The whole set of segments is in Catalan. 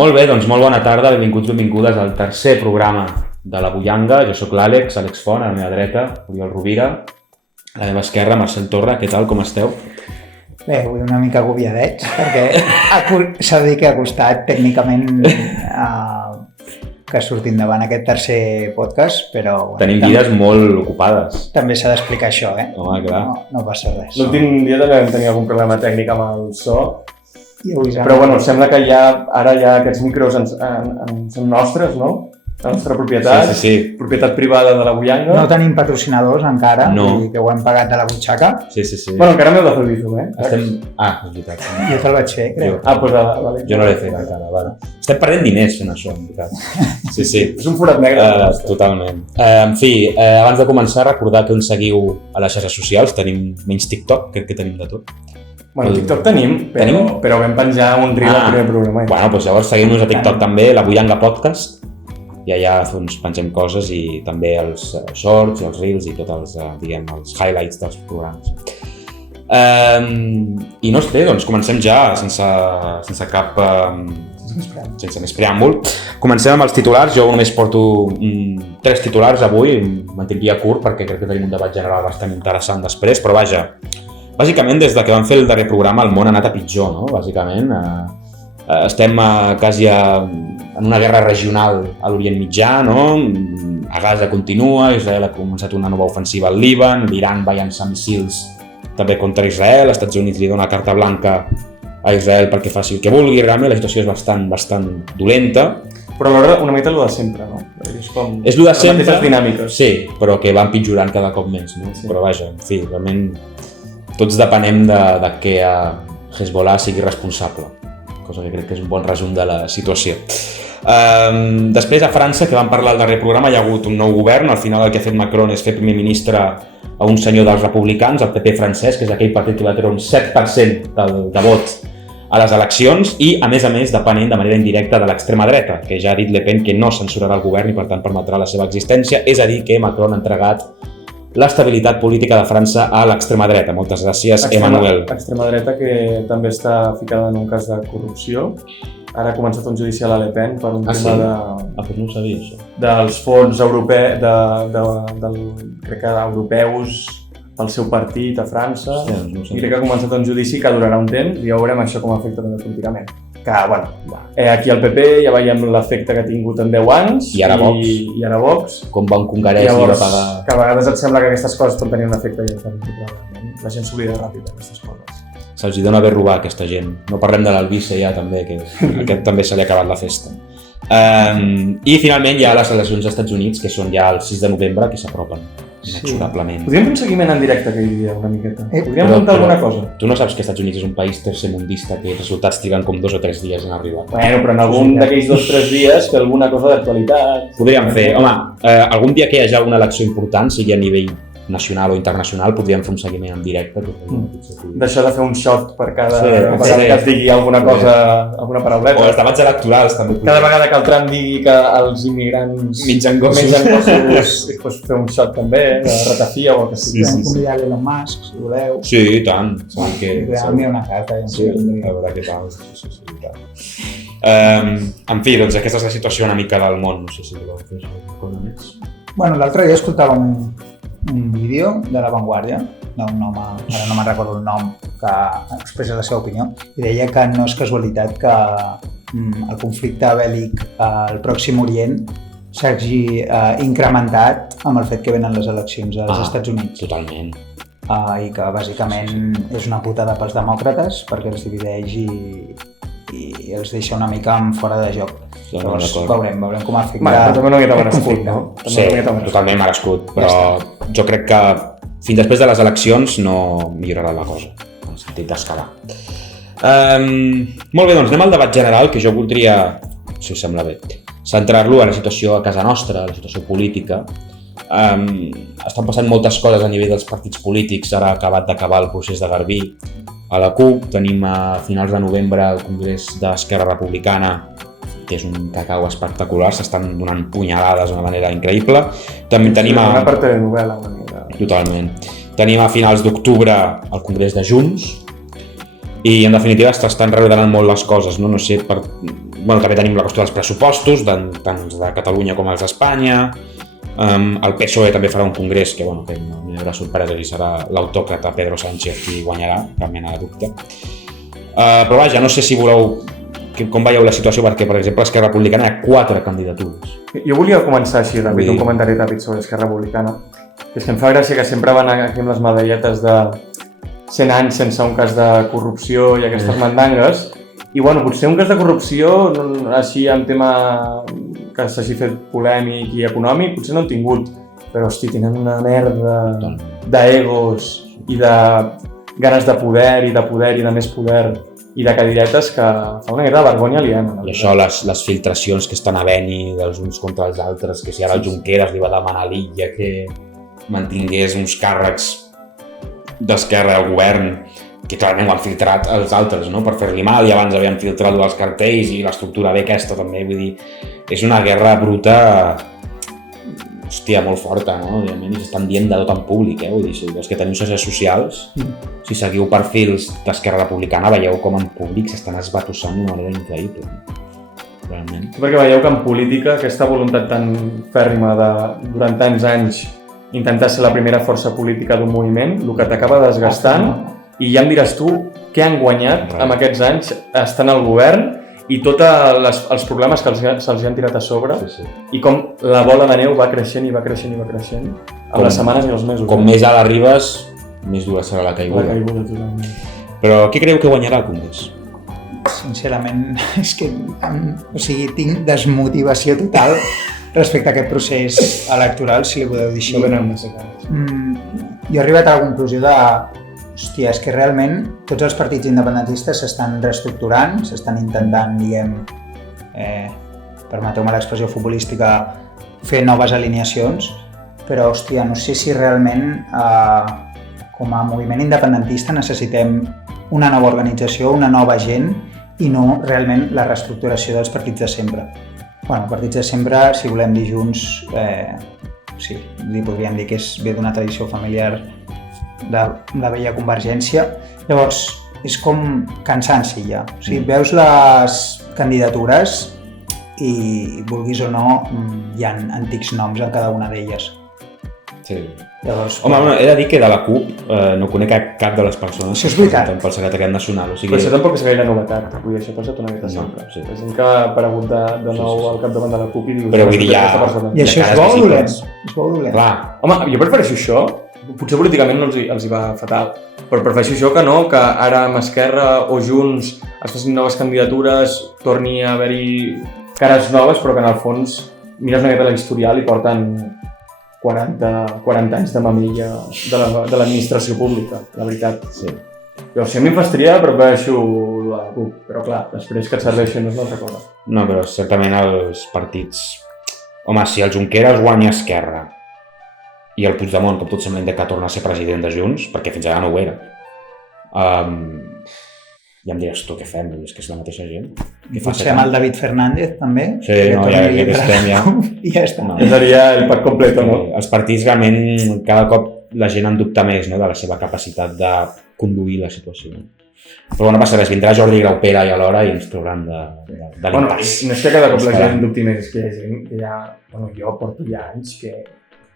Molt bé, doncs molt bona tarda, benvinguts, benvingudes al tercer programa de La Bullanga. Jo sóc l'Àlex Font, a la meva dreta, Oriol Rovira, a la meva esquerra, Marcel Torra. Què tal, com esteu? Bé, avui una mica agobiadets, perquè s'ha de dir que ha costat tècnicament que surti endavant aquest tercer podcast, però... Bueno, tenim vides molt ocupades. També s'ha d'explicar això, Home, clar. No passa res. L'últim dia també vam tenir algun problema tècnic amb el so, però bueno, sembla que ara ja aquests micros són nostres, no? La nostra propietat, sí. Propietat privada de La Bullanga. No tenim patrocinadors encara, no. Vull dir que ho hem pagat de la butxaca. Sí. Bueno, encara m'heu de fer el bizum, Estem... és veritat. Jo te'l vaig fer, crec. Vale. Jo no l'he fet encara, vale. Estem perdent diners fent això, en veritat. Sí. És un forat negre. Totalment. En fi, abans de començar, recordar que ens seguiu a les xarxes socials. Tenim menys TikTok, crec que tenim de tot. Bueno, TikTok tenim, però vam penjar un reel al primer programa. Bueno, doncs llavors seguim-nos a TikTok també, La Bullanga Podcast. I allà doncs, pengem coses i també els shorts i els reels i tots els, els highlights dels programes. I no sé, doncs comencem ja sense cap... sense més preàmbul. Comencem amb els titulars. Jo només porto 3 titulars avui, mantindria curt perquè crec que tenim un debat general bastant interessant després, però vaja, bàsicament des que vam fer el darrer programa el món ha anat a pitjor, no? Bàsicament, estem quasi en una guerra regional a l'Orient Mitjà, no? A Gaza continua, Israel ha començat una nova ofensiva al Líban, l'Iran va llançar missils també contra Israel, els Estats Units li dona carta blanca a Israel perquè faci el que vulgui, realment la situació és bastant dolenta. Però alhora una mica el de sempre, no? És el de sempre, les dinàmiques. Sí, però que va empitjorant cada cop més, no? Sí. Però vaja, en fi, realment tots depenem de que Hezbollah sigui responsable, cosa que crec que és un bon resum de la situació. Després a França, que vam parlar al darrer programa, hi ha hagut un nou govern. Al final el que ha fet Macron és fer primer ministre a un senyor dels republicans, el PP francès, que és aquell partit que va treure un 7% de vot a les eleccions i, a més, depenent de manera indirecta de l'extrema dreta, que ja ha dit Le Pen que no censurarà el govern i, per tant, permetrà la seva existència. És a dir, que Macron ha entregat l'estabilitat política de França a l'extrema dreta. Moltes gràcies, Emmanuel. L'extrema dreta que també està ficada en un cas de corrupció. Ara ha començat un judicial a Le Pen per un tema de... doncs no ho sabia, això. Dels fons europeus, crec que europeus pel seu partit a França. Hòstia, no I crec que ha començat un judici que durarà un temps i ja veurem això com afecta també políticament. Que, bueno, aquí al PP ja veiem l'efecte que ha tingut en 10 anys i ara Vox. Com va un congarès i va pagar... Que a vegades et sembla que aquestes coses pot tenir un efecte i la gent s'oblida ràpid d'aquestes coses. Se'ls dona bé robar aquesta gent. No parlem de l'Albisse ja també, que aquest també se li ha acabat la festa. I finalment hi ha les eleccions als Estats Units, que són ja el 6 de novembre, que s'apropen inexorablement. Podríem fer un seguiment en directe aquell dia una miqueta. Podríem muntar alguna cosa. Tu no saps que els Estats Units és un país tercermundista, que els resultats triguen com 2 o 3 dies en arribar. Bueno, però en algun d'aquells 2 o 3 dies que alguna cosa d'actualitat... Podríem fer, home, algun dia que hi hagi alguna elecció important, sigui a nivell nacional o internacional, podríem fer un seguiment en directe. D'això de fer un shot per cada vegada que es digui alguna cosa, alguna parauleta. O els debats electorals també. Cada vegada que el Trump digui que els immigrants mengen gossos, pues fer un shot també, de ratafia o el que sigui. Podem convidar l'Elon Musk, si voleu. Sí, i tant. Enviar una carta. Sí, a veure què tal. En fi, doncs aquesta és la situació una mica del món. No sé si voleu fer alguna cosa més. Bueno, l'altre dia escoltava un vídeo de La Vanguardia d'un home, ara no me'n recordo el nom, que expressa la seva opinió i deia que no és casualitat que el conflicte bèl·lic al Pròxim Orient s'hagi incrementat amb el fet que venen les eleccions als Estats Units. Totalment. I que bàsicament és una putada pels demòcrates perquè els divideix i els deixa una mica fora de joc. Llavors veurem com afecta... Però també no hi ha merescut, no? Sí, totalment merescut, però jo crec que fins després de les eleccions no millorarà la cosa, en el sentit d'escalar. Molt bé, doncs anem al debat general, que jo voldria, si us sembla bé, centrar-lo a la situació a casa nostra, a la situació política. Estan passant moltes coses a nivell dels partits polítics, ara ha acabat d'acabar el procés de Garbí a la CUP, tenim a finals de novembre el Congrés d'Esquerra Republicana, que és un cacau espectacular, s'estan donant punyalades d'una manera increïble. També tenim una part de novel·la, una mica. Totalment. Tenim a finals d'octubre el Congrés de Junts i en definitiva estan reordenant molt les coses, no? No sé, també tenim la qüestió dels pressupostos, tant de Catalunya com els d'Espanya. El PSOE també farà un congrés que no hi haurà sorpresa i serà l'autòcrata Pedro Sánchez qui guanyarà, cap mena de dubte. Però vaja, no sé si voleu com veieu la situació, perquè, per exemple, Esquerra Republicana hi ha 4 candidatures. Jo volia començar així, ràpid, un comentari ràpid sobre Esquerra Republicana. És que em fa gràcia que sempre van aquí amb les medalletes de 100 anys sense un cas de corrupció i aquestes mandangues. I potser un cas de corrupció, així en tema que s'hagi fet polèmic i econòmic, potser no han tingut. Però, hosti, tenen una merda d'egos i de ganes de poder i de més poder i de cadiretes que fa una mica de vergonya aliena. I això, les filtracions que estan havent-hi dels uns contra els altres, que si ara el Junqueras li va demanar a l'Illa que mantingués uns càrrecs d'Esquerra al govern, que clarament ho han filtrat els altres, per fer-li mal, i abans havien filtrat els cartells i l'estructura B aquesta també, vull dir, és una guerra bruta, hòstia, molt forta, no? I s'estan dient de tot en públic, vull dir, els que teniu xarxes socials, si seguiu perfils d'Esquerra Republicana, veieu com en públic s'estan esbatussant d'una manera increïble, realment. Perquè veieu que en política aquesta voluntat tan fèrrima de, durant tants anys, intentar ser la primera força política d'un moviment, el que t'acaba desgastant, i ja em diràs tu què han guanyat amb aquests anys estant al govern i tots els problemes que se'ls han tirat a sobre, i com la bola de neu va creixent i va creixent i va creixent amb les setmanes i els mesos. Com més alt arribes, més dura serà la caiguda. La caiguda, totalment. Però què creieu que guanyarà el Congrés? Sincerament, és que tinc desmotivació total respecte a aquest procés electoral, si li podeu dir així. No venen massa cares. Jo he arribat a la conclusió de hòstia, és que realment tots els partits independentistes s'estan reestructurant, s'estan intentant, permeteu-me l'expressió futbolística, fer noves alineacions, però hòstia, no sé si realment com a moviment independentista necessitem una nova organització, una nova gent i no realment la reestructuració dels partits de sempre. Partits de sempre, si volem dir junts, sí, li podríem dir que ve d'una tradició familiar de la vella Convergència. Llavors, és com cansanci ja. O sigui, veus les candidatures i, vulguis o no, hi ha antics noms en cada una d'elles. Sí. Llavors, home, he de dir que de la CUP no conec cap de les persones que presenten pel secretariat nacional. Però això tampoc és gaire novetat, vull dir, això passa una mica sempre. La gent que ha aparegut de nou al capdavant de la CUP i dius... Però vull dir, i això és bo o dolent? És bo o dolent? Clar. Home, jo prefereixo això. Potser políticament no els hi va fatal, però prefereixo això que no, que ara amb Esquerra o Junts es facin noves candidatures, torni a haver-hi cares noves, però que en el fons mires una mica l'historial i porten 40 anys de mamilla de l'administració pública, la veritat. Sí. Jo, si a mi em fastidia, prefereixo la CUP, però clar, després que et serveixen no és una altra cosa. No, però certament els partits... Home, si el Junqueras guanya Esquerra i el Puigdemont, com tot sembla, que torna a ser president de Junts, perquè fins ara no ho era. Ja em diràs tu què fem, és que és la mateixa gent. Potser amb el David Fernández, també. Sí, no, ja estem, ja. I ja està. No. Seria el pack completo, no? Els partits realment, cada cop la gent en dubta més, no?, de la seva capacitat de conduir la situació. Però no passa res, vindrà Jordi Graupera i alhora i ens trauran de l'impàs. No és que cada cop la gent dubti més, és que hi ha gent que ja... Jo porto ja anys que...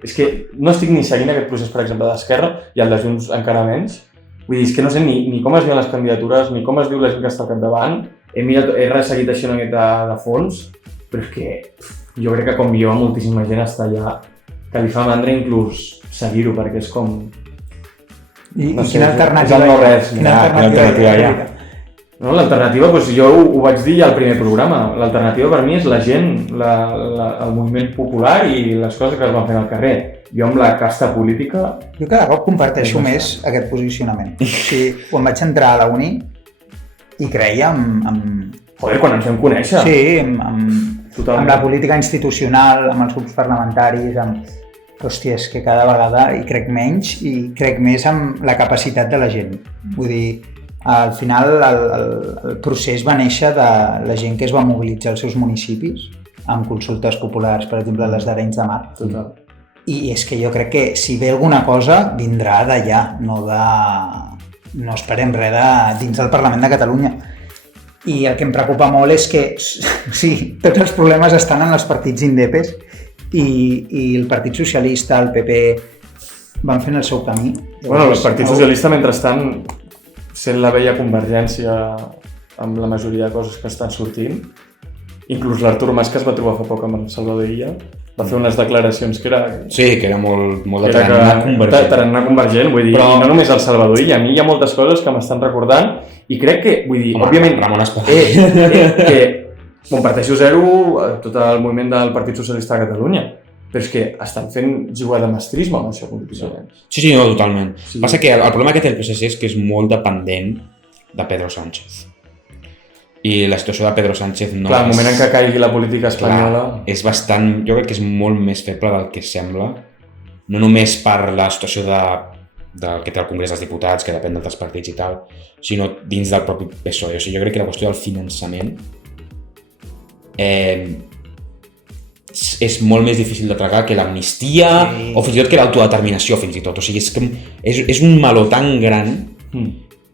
És que no estic ni seguint aquest procés, per exemple, d'Esquerra i el de Junts encara menys. Vull dir, és que no sé ni com es diuen les candidatures, ni com es diu la gent que està al capdavant. He resseguit això una mica de fons, però és que jo crec que com jo moltíssima gent està allà que li fa mandra inclús seguir-ho, perquè és com... I quina alternativa hi ha? No, l'alternativa, doncs jo ho vaig dir ja al primer programa, l'alternativa per mi és la gent, el moviment popular i les coses que es van fer al carrer. Jo amb la casta política... Jo cada cop comparteixo més aquest posicionament. O sigui, quan vaig entrar a la uni i creia amb... Joder, quan ens vam conèixer. Sí, amb la política institucional, amb els grups parlamentaris, amb... Hòstia, és que cada vegada hi crec menys i crec més amb la capacitat de la gent. Vull dir, al final el procés va néixer de la gent que es va mobilitzar als seus municipis amb consultes populars, per exemple, les d'Arenys de Mar. Total. I és que jo crec que si ve alguna cosa vindrà d'allà, no esperem res dins del Parlament de Catalunya. I el que em preocupa molt és que sí, tots els problemes estan en els partits indepes i el Partit Socialista, el PP, van fent el seu camí. Bueno, el Partit Socialista, mentrestant, sent la vella convergència amb la majoria de coses que estan sortint, inclús l'Artur Mas, que es va trobar fa poc amb el Salvador Illa, va fer unes declaracions que era... Sí, que era molt de tarannà convergent. Tarannà convergent, vull dir, però... i no només el Salvador Illa, a mi hi ha moltes coses que m'estan recordant i crec que, vull dir, home, òbviament... Ramon Espadé. Que comparteixo zero tot el moviment del Partit Socialista de Catalunya, però és que estan fent jugar de mestrisme amb això políticament. Sí, no, totalment. Sí. Passa que el problema que té el PSC és que és molt dependent de Pedro Sánchez. I la situació de Pedro Sánchez no Clar, el moment en què caigui la política espanyola... Clar, és bastant... Jo crec que és molt més feble del que sembla, no només per la situació del que té el Congrés dels Diputats, que depèn d'altres partits i tal, sinó dins del propi PSOE. O sigui, jo crec que la qüestió del finançament és molt més difícil de tragar que l'amnistia o fins i tot que l'autodeterminació, fins i tot. O sigui, és un meló tan gran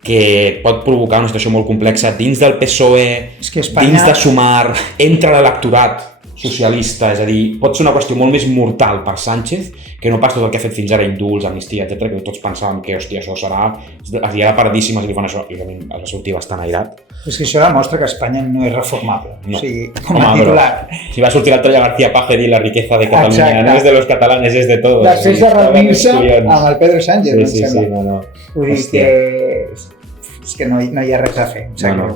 que pot provocar una situació molt complexa dins del PSOE, dins de Sumar, entre l'electorat socialista, és a dir, pot ser una qüestió molt més mortal per Sánchez que no pas tot el que ha fet fins ara, indults, amnistia, etc, que tots pensàvem que, hòstia, això serà... Arribarà paradíssima si li fan això, i realment ha de sortir bastant airat. És que això demostra que Espanya no és reformable. No. O sigui, com a titular. Si va sortir l'altre García Page a dir la riqueza de Catalunya, no és de los catalanes, és de todos. Després de reunir-se amb el Pedro Sánchez, em sembla. Sí, no. Vull dir que... És que no hi ha res a fer. No.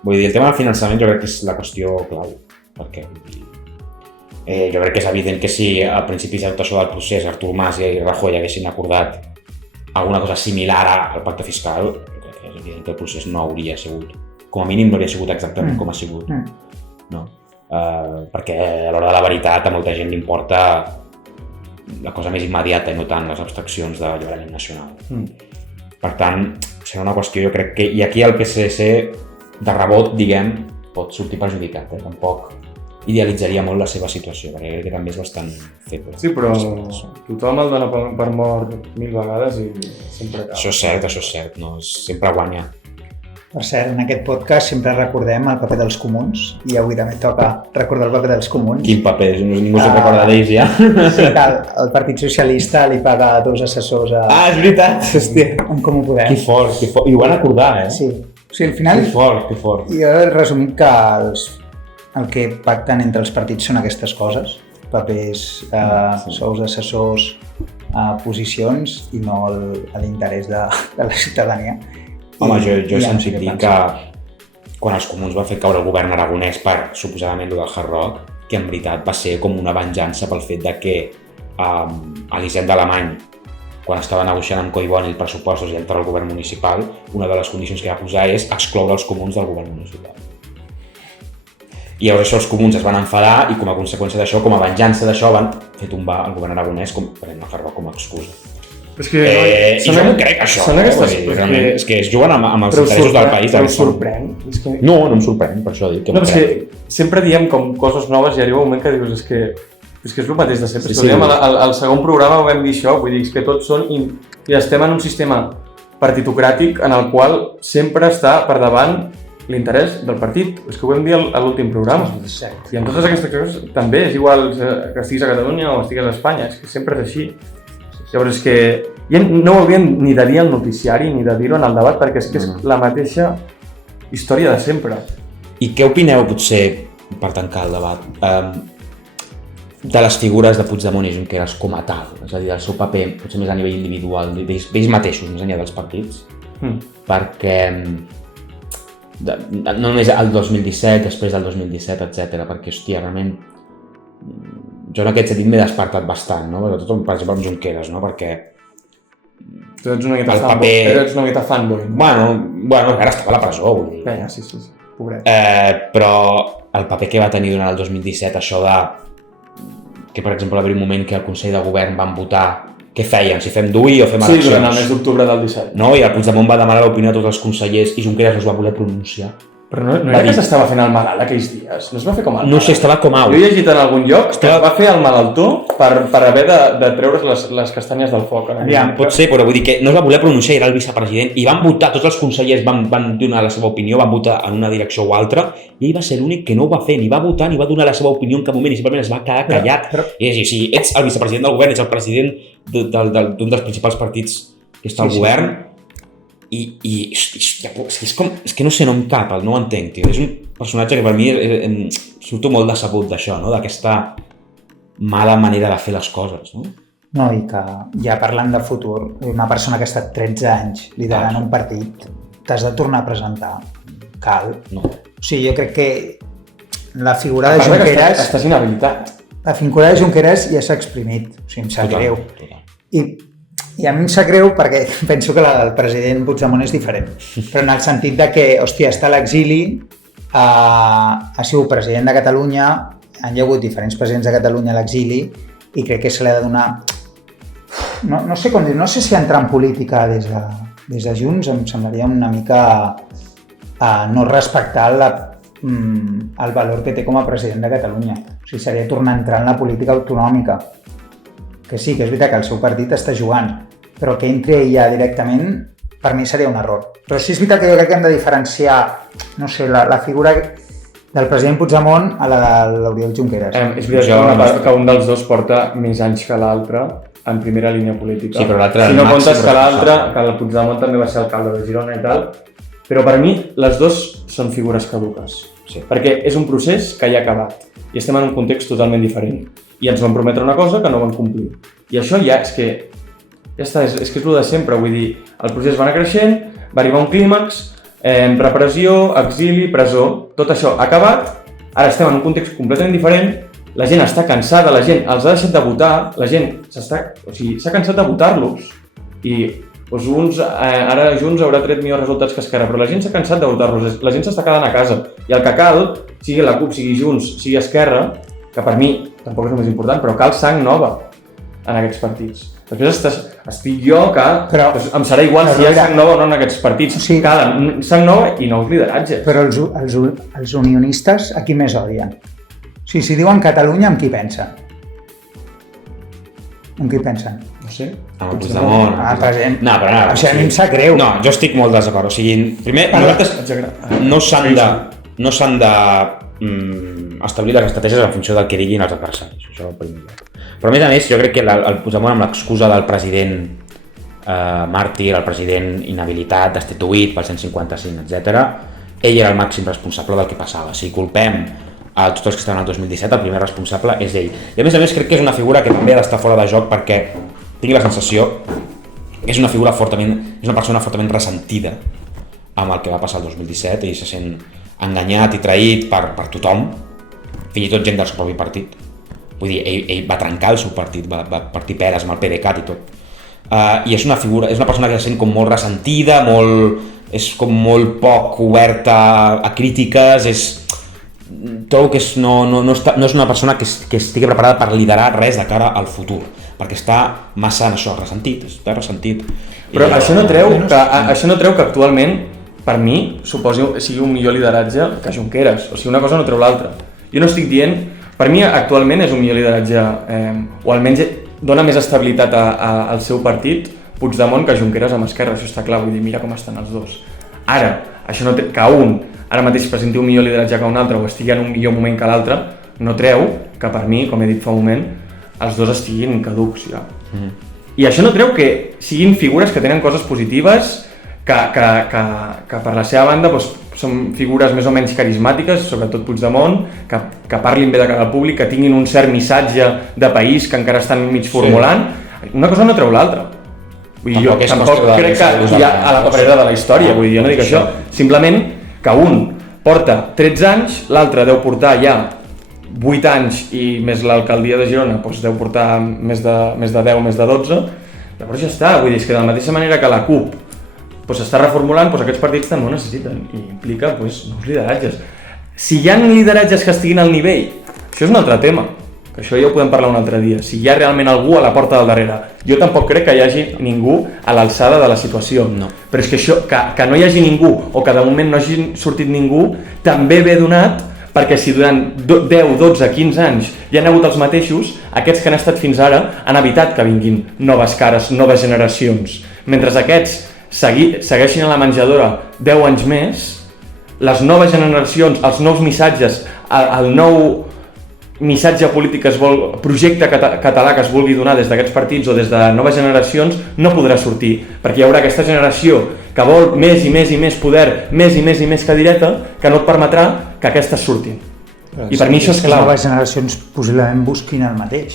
Vull dir, el tema del finançament jo crec que és la qüestió clau, perquè jo crec que és evident que si al principi de tot això del procés Artur Mas i Rajoy haguessin acordat alguna cosa similar al pacte fiscal, crec que és evident que el procés no hauria sigut, com a mínim no hauria sigut exactament com ha sigut. No? Perquè a l'hora de la veritat a molta gent li importa la cosa més immediata i no tant les abstraccions de l'alliberament nacional. Per tant, serà una qüestió, jo crec que... I aquí el PSC, de rebot, diguem, pot sortir perjudicat. Tampoc idealitzaria molt la seva situació, perquè crec que també és bastant feble. Sí, però tothom el dona per mort 1000 vegades i sempre acaba. Això és cert, no? Sempre guanya. Per cert, en aquest podcast sempre recordem el paper dels comuns i avui també toca recordar el paper dels comuns. Quin paper? Ningú se'n recorda d'ells ja. Sí, el Partit Socialista li paga 2 assessors a... És veritat! Hòstia. En Comú Podem. Que fort. I ho van acordar, Sí. O sigui, al final... Que fort. Jo he resumit que el que pacten entre els partits són aquestes coses, papers, sous d'assessors, posicions i no l'interès de la ciutadania. Home, jo he sentit dir que quan els comuns van fer caure el govern aragonès per suposadament el del Hard Rock, que en veritat va ser com una venjança pel fet de que Elisenda Alemany, quan estava negociant amb Collboni els pressupostos i entrar al govern municipal, una de les condicions que va posar és excloure els comuns del govern municipal. I llavors això els comuns es van enfadar i com a conseqüència d'això, com a venjança d'això, van fer tombar el govern aragonès prenent el Hard Rock com a excusa. És que, jo no crec això. Són aquestes és que es juguen amb els interessos del país. Però us sorprèn? No em sorprèn, per això dic que no crec. Sempre diem com coses noves i arriba un moment que dius és que és el mateix de sempre. Sí. Al segon programa ho vam dir això, vull dir que tots són i estem en un sistema partitocràtic en el qual sempre està per davant l'interès del partit. És que ho vam dir a l'últim programa. I en totes aquestes coses també és igual que estiguis a Catalunya o estiguis a Espanya, és que sempre és així. Llavors és que ja no ho haurien ni de dir al noticiari ni de dir-ho en el debat perquè és que és la mateixa història de sempre. I què opineu, potser, per tancar el debat, de les figures de Puigdemont i Junqueras com a tal? És a dir, el seu paper, potser més a nivell individual, d'ells mateixos, més enllà dels partits, perquè no només el 2017, després del 2017, etc. perquè, hòstia, realment jo en aquest sentit m'he despertat bastant, no? Per exemple, amb Junqueras, no? Perquè tu ets una mica fanboy. Bueno, ara estava a la presó, vull dir. Sí, pobret. Però el paper que va tenir durant el 2017, això de que, per exemple, va haver un moment que el Consell de Govern van votar què feien, si fem DUI o fem eleccions. Sí, durant el mes d'octubre del 17. No? I el Puigdemont va demanar l'opinió de tots els consellers i Junqueras no es va voler pronunciar Però no era que s'estava fent el malalt aquells dies? No es va fer com el malalt? No sé, estava com out. Jo he llegit en algun lloc que es va fer el malaltó per haver de treure's les castanyes del foc. Pot ser, però vull dir que no es va voler pronunciar, era el vicepresident, i van votar, tots els consellers van donar la seva opinió, van votar en una direcció o altra, i ell va ser l'únic que no ho va fer, ni va votar, ni va donar la seva opinió en cap moment, i simplement es va quedar callat. I és a dir, si ets el vicepresident del govern, ets el president d'un dels principals partits que està al govern, i és que no sé, no em cap, no ho entenc, tio. És un personatge que per mi surto molt decebut d'això, no? D'aquesta mala manera de fer les coses, no? No, i que ja parlant de futur, una persona que ha estat 13 anys liderant un partit, t'has de tornar a presentar. Cal. No. O sigui, jo crec que la figura de Junqueras... Estàs inhabilitat. La figura de Junqueras ja s'ha exprimit, o sigui, em sap greu. I a mi em sap greu perquè penso que la del president Puigdemont és diferent, però en el sentit de que, hòstia, està a l'exili, ha sigut president de Catalunya, han hi hagut diferents presidents de Catalunya a l'exili i crec que se li ha de donar... No sé com dir, no sé si entrar en política des de Junts em semblaria una mica no respectar el valor que té com a president de Catalunya. O sigui, seria tornar a entrar en la política autonòmica. Que sí, que és veritat que el seu partit està jugant, però que entri ja directament, per mi seria un error. Però sí és veritat que jo crec que hem de diferenciar, no sé, la figura del president Puigdemont a la de l'Oriol Junqueras. És veritat que un dels dos porta més anys que l'altre en primera línia política. Sí, però l'altre... Si no comptes que l'altre, que el Puigdemont també va ser alcalde de Girona i tal, però per mi les dues són figures caduques. Sí. Perquè és un procés que ja ha acabat i estem en un context totalment diferent. I ens van prometre una cosa que no van complir. I això ja és que és el de sempre, vull dir, el procés va anar creixent, va arribar un clímax, repressió, exili, presó, tot això ha acabat, ara estem en un context completament diferent, la gent està cansada, la gent els ha deixat de votar, la gent s'ha cansat de votar-los i doncs ara Junts haurà tret millors resultats que Esquerra, però la gent s'ha cansat de votar-los, la gent s'està quedant a casa i el que cal, sigui la CUP, sigui Junts, sigui Esquerra, que per mi tampoc és el més important, però cal sang nova en aquests partits. Després estic jo que em serà igual si hi ha sang nova o no en aquests partits. Sí. Cal sang nova i nous lideratges. Però els unionistes a qui més odien? O sigui, si diuen Catalunya, amb qui pensen? Amb qui pensen? No sé. Amb el Puigdemont. President. No, però no. O sigui, a mi em sap greu. No, jo estic molt desacord. O sigui, primer, nosaltres no s'han de establir les estratègies en funció del que diguin els adversaris, això és el primer lloc. Però a més, jo crec que el Puigdemont amb l'excusa del president màrtir, el president inhabilitat, destituït pel 155, etc., ell era el màxim responsable del que passava. Si culpem a tots els que estaven al 2017, el primer responsable és ell. I a més crec que és una figura que també ha d'estar fora de joc perquè tinc la sensació que és una persona fortament ressentida amb el que va passar el 2017 i se sent enganyat i traït per tothom, fins i tot gent del seu propi partit. Vull dir, ell va trencar el seu partit, va partir peres amb el PDeCAT i tot. I és una persona que se sent com molt ressentida, és com molt poc oberta a crítiques, trobo que no és una persona que estigui preparada per liderar res de cara al futur, perquè està massa en això, està ressentit. Però això no treu que actualment, per mi, sigui un millor lideratge que Junqueras. O sigui, una cosa no treu l'altra. Jo no estic dient... Per mi, actualment, és un millor lideratge, o almenys dona més estabilitat al seu partit, Puigdemont, que Junqueras amb Esquerra. Això està clar, vull dir, mira com estan els dos. Ara, això no treu que un ara mateix presenti un millor lideratge que un altre o estigui en un millor moment que l'altre, no treu que per mi, com he dit fa un moment, els dos estiguin caducs ja. I això no treu que siguin figures que tenen coses positives, que per la seva banda són figures més o menys carismàtiques, sobretot Puigdemont, que parlin bé de cara al públic, que tinguin un cert missatge de país que encara estan mig formulant. Una cosa no treu l'altra. Jo tampoc crec que hi ha a la paperera de la història, vull dir, jo no dic això. Simplement que un porta 13 anys, l'altre deu portar ja 8 anys i més l'alcaldia de Girona deu portar més de 10, més de 12, llavors ja està, vull dir, és que de la mateixa manera que la CUP s'està reformulant, aquests partits també ho necessiten i implica nous lideratges. Si hi ha lideratges que estiguin al nivell, això és un altre tema, que això ja ho podem parlar un altre dia, si hi ha realment algú a la porta del darrere. Jo tampoc crec que hi hagi ningú a l'alçada de la situació, no. Però és que això, que no hi hagi ningú o que de moment no hagi sortit ningú, també ve donat perquè si durant 10, 12, 15 anys hi han hagut els mateixos, aquests que han estat fins ara han evitat que vinguin noves cares, noves generacions. Mentre aquests segueixin a la menjadora 10 anys més, les noves generacions, els nous missatges, el nou missatge polític que es vol, projecte català que es vulgui donar des d'aquests partits o des de noves generacions no podrà sortir, perquè hi haurà aquesta generació que vol més i més i més poder, més i més i més cadireta, que no et permetrà que aquestes surtin. I per mi això és clau. Les noves generacions possiblement busquin el mateix,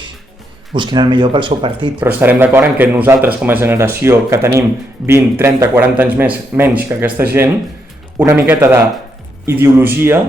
busquin el millor pel seu partit. Però estarem d'acord en que nosaltres com a generació que tenim 20, 30, 40 anys menys que aquesta gent, una miqueta d'ideologia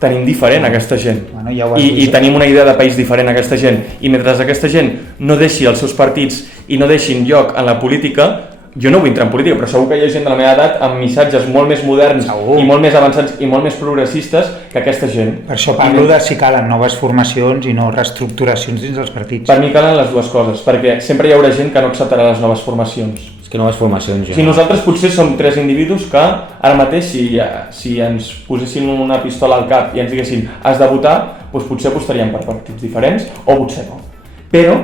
tenim diferent aquesta gent. Bueno, ja I tenim una idea de país diferent a aquesta gent. I mentre aquesta gent no deixi els seus partits i no deixin lloc en la política, jo no vull entrar en política, però segur que hi ha gent de la meva edat amb missatges molt més moderns i molt més avançats i molt més progressistes que aquesta gent. Per això parlo de si calen noves formacions i no reestructuracions dins dels partits. Per mi calen les dues coses, perquè sempre hi haurà gent que no acceptarà les noves formacions. És que noves formacions ja... Si nosaltres potser som 3 individus que ara mateix si ens posessin una pistola al cap i ens diguessin has de votar, doncs potser apostaríem per partits diferents o potser no. Però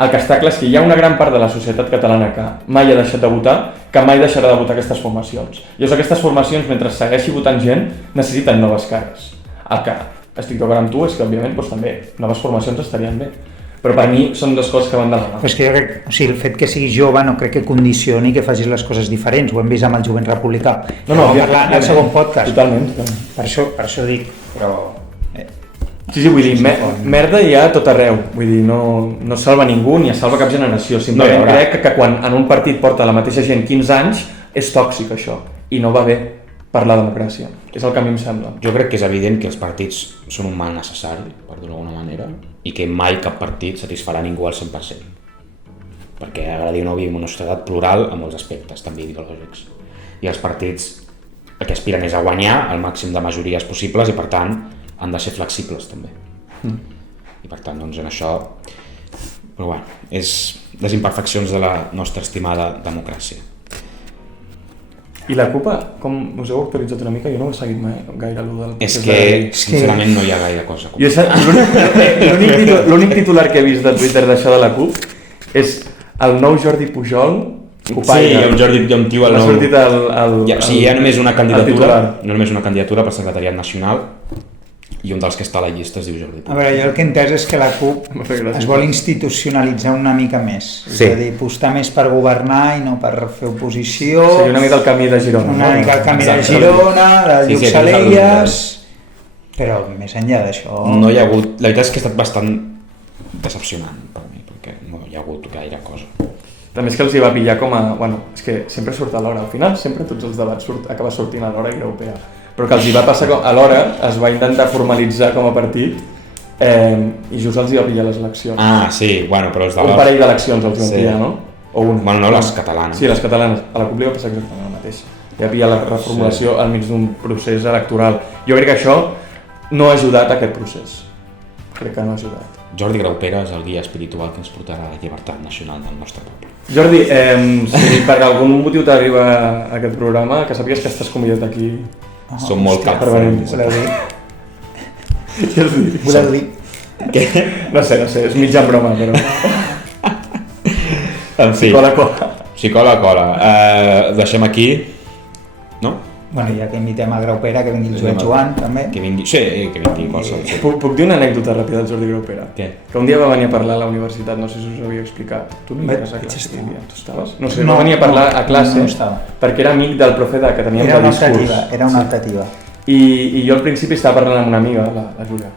el que està clar és que hi ha una gran part de la societat catalana que mai ha deixat de votar, que mai deixarà de votar aquestes formacions. Llavors aquestes formacions, mentre segueixi votant gent, necessiten noves cares. El que estic d'acord amb tu és que, òbviament, doncs, també noves formacions estarien bé. Però per mi són dues coses que van de la mà. Però és que jo crec, o sigui, el fet que siguis jove no crec que condicioni que facis les coses diferents. Ho hem vist amb el jovent republicà. No, parlar en el segon podcast. Totalment. Per això dic, però... Sí, vull dir, merda hi ha a tot arreu. Vull dir, no salva ningú ni salva cap generació. Simplement crec que quan en un partit porta la mateixa gent 15 anys és tòxic això i no va bé per la democràcia. És el que a mi em sembla. Jo crec que és evident que els partits són un mal necessari, per dir-ho d'alguna manera, i que mai cap partit satisfarà ningú al 100%. Perquè, agradi o no, vivim una societat plural en molts aspectes, també ideològics. I els partits el que aspiren és a guanyar el màxim de majories possibles i, per tant, han de ser flexibles també. I per tant, doncs en això... Però bueno, és les imperfeccions de la nostra estimada democràcia. I la CUP, com us heu actualitzat una mica? Jo no ho he seguit mai gaire allò del... És que, sincerament, no hi ha gaire cosa. L'únic titular que he vist de Twitter d'això de la CUP és el nou Jordi Pujol. Sí, hi ha un Jordi, hi ha un tio al nou... Ha sortit el... Sí, hi ha només una candidatura per secretariat nacional i un dels que està a la llista es diu Jordi Pujol. A veure, jo el que he entès és que la CUP es vol institucionalitzar una mica més. Sí. És a dir, apostar més per governar i no per fer oposició. Sí, una mica el camí de Girona. Una mica el camí de Girona, de Lluxalelles... Però més enllà d'això... No hi ha hagut... La veritat és que ha estat bastant decepcionant per mi, perquè no hi ha hagut gaire cosa. També és que els hi va pillar com a... Bueno, és que sempre surt a l'hora. Al final sempre tots els debats acaba sortint a l'hora europea. Però que els hi va passar a l'hora, es va intentar formalitzar com a partit i just els hi va pillar les eleccions. Ah, sí, bueno, però els de un parell d'eleccions els van pillar, no? O un... Bueno, no, les catalanes. Sí, les catalanes. A la CUP li va passar exactament el mateix. Li va pillar la reformulació al mig d'un procés electoral. Jo crec que això no ha ajudat a aquest procés. Crec que no ha ajudat. Jordi Graupera és el guia espiritual que ens portarà a la llibertat nacional del nostre poble. Jordi, si per algun motiu t'arriba aquest programa, que sàpigues que estàs convidat aquí. Som molt capfrents. Voleu dir? No sé, és mitja broma, però... En fi. Psicòleg. Deixem aquí, no? Bueno, ja que invitem a Graupera, que vingui el Joan, també. Que vingui qualsevol. Sí. Puc dir una anècdota ràpida del Jordi Graupera? Què? Que un dia va venir a parlar a la universitat, no sé si us ho havia explicat. Tu no hi eres a classe? Tu estaves? No sé, va venir a parlar a classe perquè era amic del profe que teníem de discurs. Era una optativa. I jo al principi estava parlant amb una amiga, la Júlia,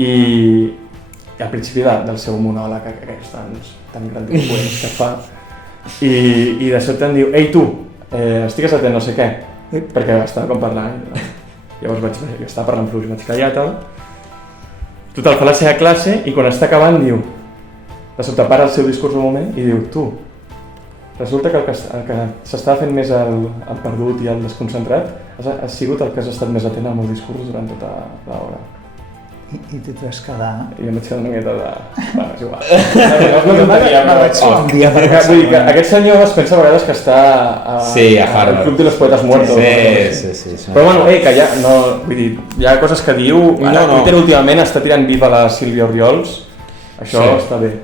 i al principi del seu monòleg, aquests tan grandiloqüents que fa, i de sobte em diu: ei tu, estigues atent, no sé què, perquè estava com parlant, llavors estava parlant fluix, vaig callar, tal. Total, fa la seva classe i quan està acabant diu, de sobte para el seu discurs un moment i diu: tu, resulta que el que s'estava fent més el perdut i el desconcentrat ha sigut el que has estat més atent al meu discurs durant tota l'hora. I tu et vas quedar... I em vaig quedar una miqueta de... Va, és igual. Vull dir que aquest senyor es pensa a vegades que està al Club de los Poetas Muertos. Sí. Però bueno, que ja, no, vull dir, hi ha coses que diu... Ara Twitter últimament està tirant viva la Sílvia Oriols, això està bé.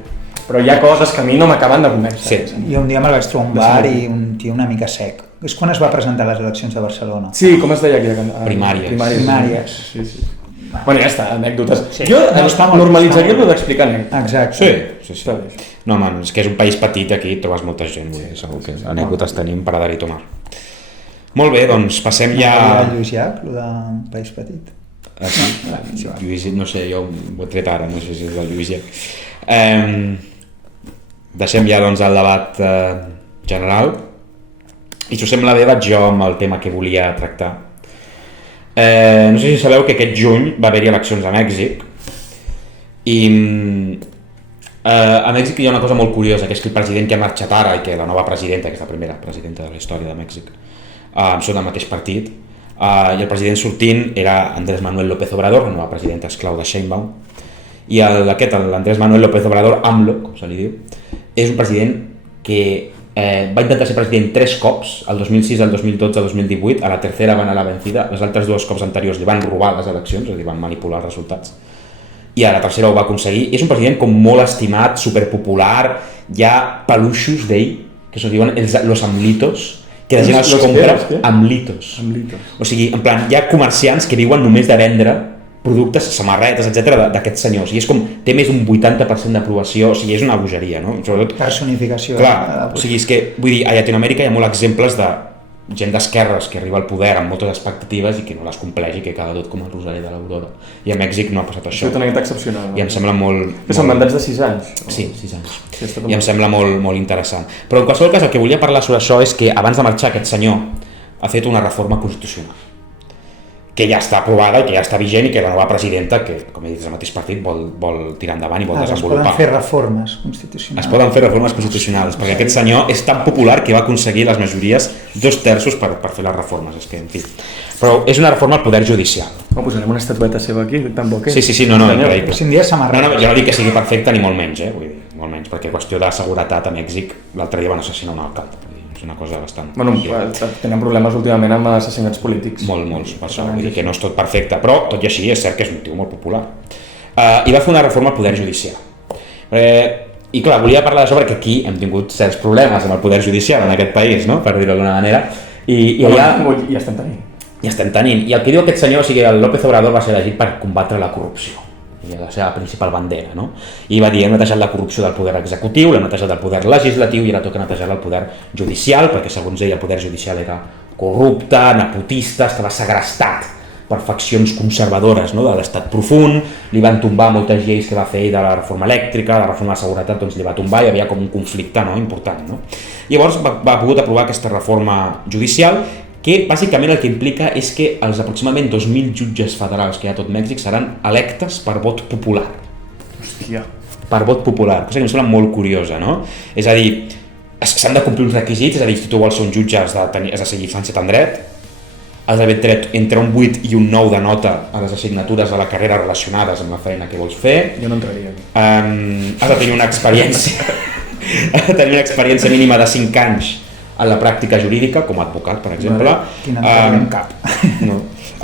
Però hi ha coses que a mi no m'acaben de convèncer. Jo un dia me'l vaig trobar a un bar i un tio una mica sec. És quan es va presentar a les eleccions de Barcelona. Sí, com es deia aquella? Primàries. Sí. Bueno, ja està, anècdotes. Jo normalitzaria el d'explicar anècdotes. Exacte. Sí. No, home, és que és un país petit aquí, trobes molta gent, segur que anècdotes tenim per a dar i tomar. Molt bé, doncs passem ja... Lluís Llach, el de País Petit. Lluís, no sé, jo ho he tret ara, no sé si és el Lluís Llach. Deixem ja doncs el debat general i si us sembla bé vaig jo amb el tema que volia tractar. No sé si sabeu que aquest juny va haver-hi eleccions a Mèxic i a Mèxic hi ha una cosa molt curiosa, que és que el president que ha marxat ara i que la nova presidenta, que és la primera presidenta de la història de Mèxic, són del mateix partit, i el president sortint era Andrés Manuel López Obrador, la nova presidenta és Claudia Sheinbaum, i l'Andrés Manuel López Obrador, AMLO, com se li diu, és un president que va intentar ser president 3 cops, el 2006, el 2012, el 2018, a la tercera va anar a la vencida, les altres 2 cops anteriors li van robar les eleccions, és a dir, van manipular els resultats, i a la tercera ho va aconseguir. És un president com molt estimat, superpopular, hi ha peluixos d'ell, que se diuen los amlitos, que la gent els compra amlitos. O sigui, en plan, hi ha comerciants que viuen només de vendre productes, samarretes, etc d'aquests senyors, i és com, té més d'un 80% d'aprovació, o sigui, és una bogeria, no? Sobretot, personificació. Clar, o sigui, és que, vull dir, a Llatinoamèrica hi ha molts exemples de gent d'esquerres que arriba al poder amb moltes expectatives i que no les compleix i que acaba tot com el Roser de l'Aurora. I a Mèxic no ha passat això. És una mica excepcional. I em sembla molt... Que són mandats de 6 anys? Sí, 6 anys. I em sembla molt interessant. Però en qualsevol cas el que volia parlar sobre això és que abans de marxar aquest senyor ha fet una reforma constitucional que ja està aprovada i que ja està vigent i que la nova presidenta, que com he dit és el mateix partit, vol tirar endavant i vol desenvolupar. Es poden fer reformes constitucionals. Es poden fer reformes constitucionals, perquè aquest senyor és tan popular que va aconseguir les majories 2/3 per fer les reformes, és que, en fi. Però és una reforma al poder judicial. Posarem una estatueta seva aquí, tan bo que és. Sí, no, increïble. Si un dia samarreta. No, jo no dic que sigui perfecte ni molt menys, vull dir, molt menys, perquè qüestió de seguretat a Mèxic, l'altre dia van assassinar un alcalde. És una cosa bastant... Bueno, tenen problemes últimament amb assassinats polítics. Molts, per això, vull dir que no és tot perfecte, però tot i així és cert que és un tio molt popular. I va fer una reforma al poder judicial. I clar, volia parlar d'això perquè aquí hem tingut certs problemes amb el poder judicial en aquest país, no? Per dir-ho d'alguna manera. I allà... Ja estem tenint. I estem tenint. I el que diu aquest senyor, o sigui, el López Obrador va ser elegit per combatre la corrupció. I la seva principal bandera, no? I va dir, hem netejat la corrupció del poder executiu, l'hem netejat del poder legislatiu i ara toca netejar el poder judicial, perquè segons ell el poder judicial era corrupte, nepotista, estava segrestat per faccions conservadores, no? De l'estat profund, li van tombar moltes lleis que va fer ell de la reforma elèctrica, de la reforma de seguretat, doncs li va tombar i hi havia com un conflicte, no? Important, no? Llavors va pogut aprovar aquesta reforma judicial que bàsicament el que implica és que els aproximadament 2.000 jutges federals que hi ha a tot Mèxic seran electes per vot popular. Hòstia. Per vot popular, cosa que em sembla molt curiosa, no? És a dir, s'han de complir uns requisits, és a dir, si tu vols ser un jutge has de ser llicenciat en dret, has d'haver tret entre un 8 i un 9 de nota a les assignatures de la carrera relacionades amb la feina que vols fer. Jo no entraria. Has de tenir una experiència mínima de 5 anys a la pràctica jurídica, com a advocat, per exemple. Quina entrada en cap. No.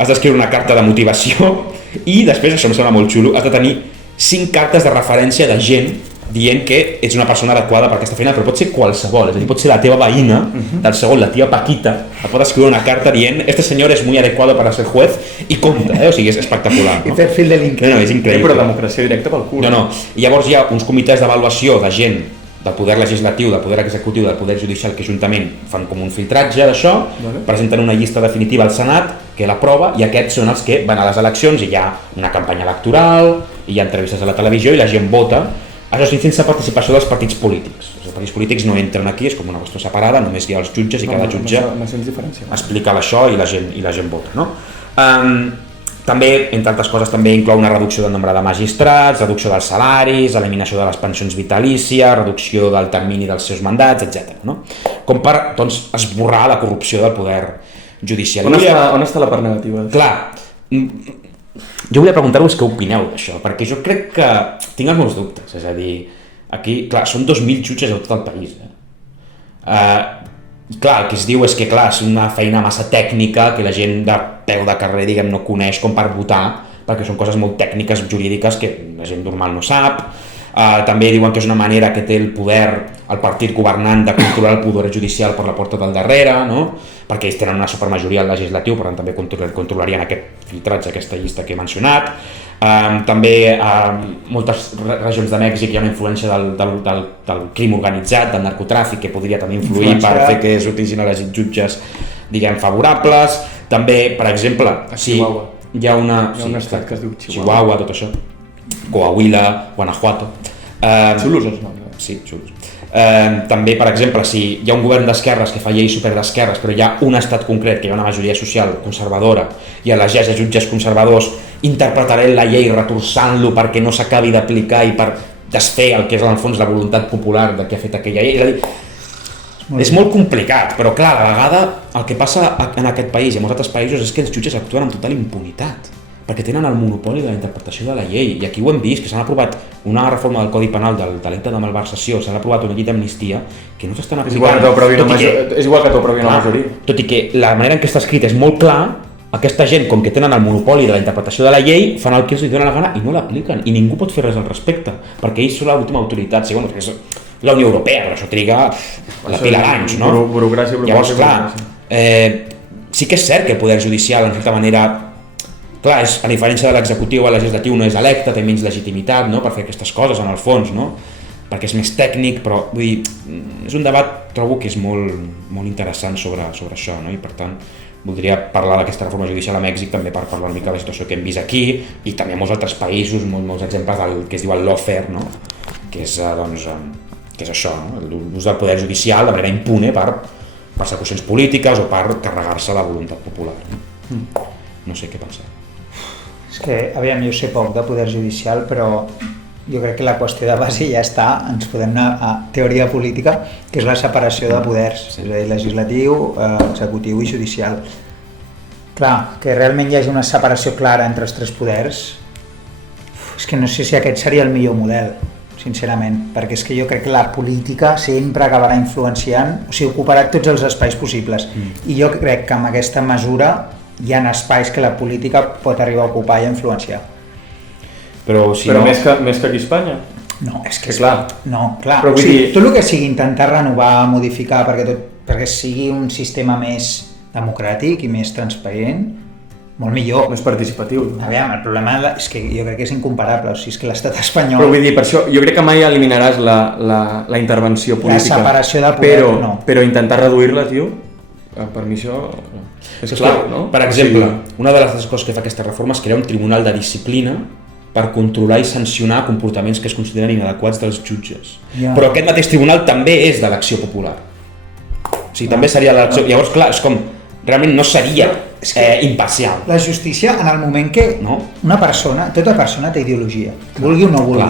Has d'escriure una carta de motivació i després, això em sembla molt xulo, has de tenir 5 cartes de referència de gent dient que ets una persona adequada per aquesta feina, però pot ser qualsevol, és a dir, pot ser la teva veïna del segon, la tia Paquita, et pot escriure una carta dient este señor es muy adecuado para ser juez i compta, o sigui, és espectacular. I perfil de LinkedIn. No, és increïble. Però democràcia directa pel cul. No, i llavors hi ha uns comitès d'avaluació de gent del poder legislatiu, del poder executiu, del poder judicial, que juntament fan com un filtratge d'això, presenten una llista definitiva al Senat, que l'aprova, i aquests són els que van a les eleccions, i hi ha una campanya electoral, i hi ha entrevistes a la televisió, i la gent vota, això sí, sense participació dels partits polítics. Els partits polítics no entren aquí, és com una qüestió separada, només hi ha els jutges, i cada jutge explica això i la gent vota, no? També, entre altres coses, també inclou una reducció del nombre de magistrats, reducció dels salaris, eliminació de les pensions vitalícies, reducció del termini dels seus mandats, etc. No? Com per, doncs, esborrar la corrupció del poder judicial. On està la part negativa? Clar, Jo volia preguntar-vos què opineu d'això, perquè jo crec que tinc els meus dubtes, és a dir, aquí, clar, són 2.000 jutges a tot el país. Clar, el que es diu és que, clar, és una feina massa tècnica que la gent de peu de carrer, diguem, no coneix com per votar, perquè són coses molt tècniques, jurídiques, que la gent normal no sap. També diuen que és una manera que té el poder, el partit governant, de controlar el poder judicial per la porta del darrere, no? Perquè ells tenen una supermajoria al legislatiu, per tant també controlarien aquest filtratge, aquesta llista que he mencionat. També a moltes regions de Mèxic hi ha una influència del crim organitzat, del narcotràfic, que podria també influir per fer que s'utilitzin a les jutges, diguem, favorables. També, per exemple, si hi ha un estat que es diu Chihuahua, tot això, Coahuila, Guanajuato. Xulos els noms. Sí, xulos. També, per exemple, si hi ha un govern d'esquerres que fa lleis superdesquerres, però hi ha un estat concret que hi ha una majoria social conservadora i elegeix a jutges conservadors, interpretarem la llei retorçant-lo perquè no s'acabi d'aplicar i per desfer el que és en el fons la voluntat popular de què ha fet aquella llei. És a dir, és molt complicat, però clar, a la vegada el que passa en aquest país i en molts altres països és que els jutges actuen amb total impunitat, perquè tenen el monopoli de la interpretació de la llei, i aquí ho hem vist, que s'han aprovat una reforma del Codi Penal del delicte de malversació, s'ha aprovat una llei d'amnistia que no s'estan aplicant. És igual que t'ho aprovi una majoria. Tot i que la manera en què està escrit és molt clar, aquesta gent, com que tenen el monopoli de la interpretació de la llei, fan el que els dona la gana i no l'apliquen, i ningú pot fer res al respecte, perquè ells són l'última autoritat, sí, bueno, és la Unió Europea, però això triga la pila d'anys, no? Burocràcia. Llavors, clar, sí que és cert que el poder judicial, en certa manera, clar, a diferència de l'executiu, el legislatiu no és electe, té menys legitimitat, no?, per fer aquestes coses, en el fons, no?, perquè és més tècnic, però vull dir, és un debat, trobo que és molt, molt interessant sobre això, no?, i per tant voldria parlar d'aquesta reforma judicial a Mèxic també per parlar una mica de la situació que hem vist aquí i també en molts altres països, molts exemples del que es diu el lawfare, no?, que és, doncs, que és això, no?, l'ús del poder judicial de manera impune per persecucions polítiques o per carregar-se la voluntat popular. No sé què pensar. És que, aviam, jo sé poc de poder judicial, però jo crec que la qüestió de base ja està, ens podem anar a teoria política, que és la separació de poders, és a dir, legislatiu, executiu i judicial. Clar, que realment hi hagi una separació clara entre els tres poders, és que no sé si aquest seria el millor model, sincerament, perquè és que jo crec que la política sempre acabarà influenciant, o sigui, ocuparà tots els espais possibles, i jo crec que amb aquesta mesura hi ha espais que la política pot arribar a ocupar i a influenciar. Però no... més que aquí a Espanya? No, és que clar. No, clar. Però vull dir... Tot el que sigui intentar renovar, modificar, perquè sigui un sistema més democràtic i més transparent, molt millor. Més participatiu. Aviam, el problema és que jo crec que és incomparable, o sigui, és que l'estat espanyol... Però vull dir, per això, jo crec que mai eliminaràs la intervenció política. La separació de poder, no. Però intentar reduir-la, tio, per mi això... És clar, no? Per exemple, una de les coses que fa aquesta reforma és crear un tribunal de disciplina per controlar i sancionar comportaments que es consideren inadequats dels jutges. Ja. Però aquest mateix tribunal també és d'elecció popular. O sigui, també seria l'elecció... Llavors, clar, és com... Realment no seria imparcial. La justícia, en el moment que una persona, tota persona té ideologia, vulgui o no vulgui.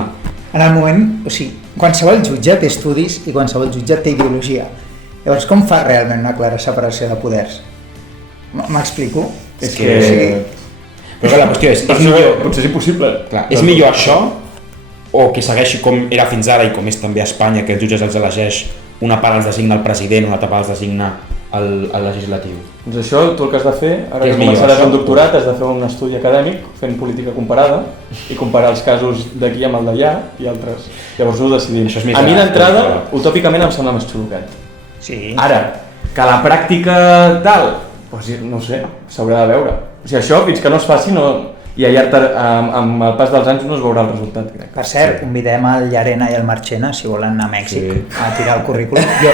En el moment, o sigui, qualsevol jutge té estudis i qualsevol jutge té ideologia. Llavors, com fa realment una clara separació de poders? M'explico? És que... Però clar, la qüestió és millor... Potser és impossible. Clar, és millor això o que segueixi com era fins ara i com és també a Espanya, que els jutges els elegeix, una part els designa el president, una altra part els designa el legislatiu. Doncs això, tu el que has de fer, ara que començaràs un doctorat, has de fer un estudi acadèmic fent política comparada i comparar els casos d'aquí amb el d'allà i altres. Llavors ho decidim. A mi d'entrada, utòpicament em sembla més xulo aquest. Sí. Ara, que la pràctica tal... Pues, no sé, s'haurà de veure. O sigui, això, fins que no es faci, no... i amb el pas dels anys no es veurà el resultat, crec. Per cert, convidem el Llarena i el Marchena, si volen anar a Mèxic, a tirar el currículum. Jo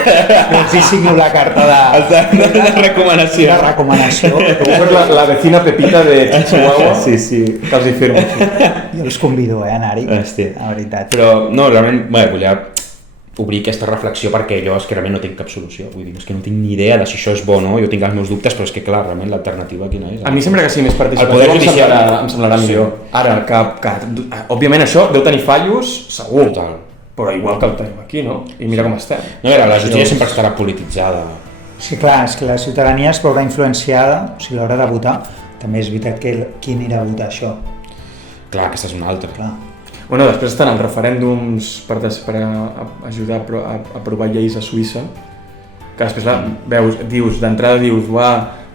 els hi signo la carta de recomanació. De recomanació. La vecina Pepita de Chihuahua, que els hi firmo. Jo els convido a anar-hi, la veritat. Però, no, realment, volia obrir aquesta reflexió perquè jo és que realment no tinc cap solució, vull dir, és que no tinc ni idea de si això és bo o no, jo tinc els meus dubtes, però és que clar, realment l'alternativa quina és? A mi sembla que sí, més participatiu em semblarà millor. Ara, que òbviament això deu tenir fallos, segur, però igual que el tenim aquí, no? I mira com estem. No, la justícia sempre estarà polititzada. Sí, clar, és que la ciutadania es veurà influenciada, o sigui, a l'hora de votar, també és veritat que qui anirà a votar això? Clar, aquesta és una altra. Clar. Bueno, després estan els referèndums per ajudar a aprovar lleis a Suïssa, que després d'entrada dius,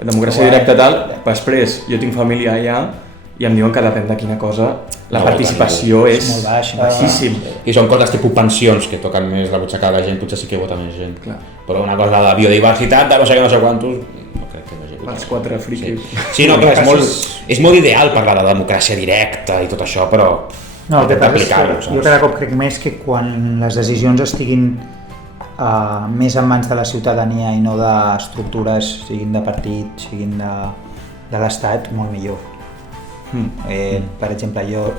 democràcia directa tal, després jo tinc família allà i em diuen que depèn de quina cosa la participació és molt baixíssim. I són coses tipus pensions que toquen més la butxaca de la gent, potser sí que vota més gent. Clar. Però una cosa de biodiversitat, de no sé quantos, no crec que vagi a votar. Els 4 friquis. Sí, no, clar, és molt ideal parlar de democràcia directa i tot això, però no, el que passa és que saps? jo cada cop crec més que quan les decisions estiguin més en mans de la ciutadania i no d'estructures, siguin de partit, siguin de l'Estat, molt millor. Per exemple, jo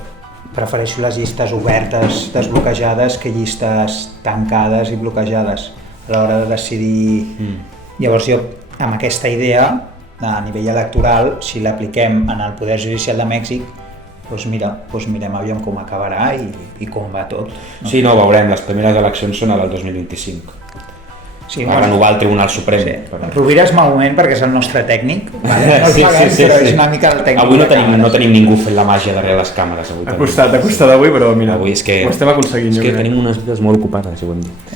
prefereixo les llistes obertes, desbloquejades, que llistes tancades i bloquejades a l'hora de decidir. Llavors jo, amb aquesta idea, a nivell electoral, si l'apliquem en el Poder Judicial de Mèxic, doncs mirem aviam com acabarà i com va tot. No? Sí, no, veurem, les primeres eleccions són a del 2025. Sí, va renovar el Tribunal Suprem. Sí. Rovira és malament perquè és el nostre tècnic, vale? No el paguem, però és una mica el tècnic. Avui no tenim ningú fent la màgia darrere les càmeres. Ha costat avui, però mira, avui és que, ho estem aconseguint. És que tenim unes vides molt ocupades, ho hem dit.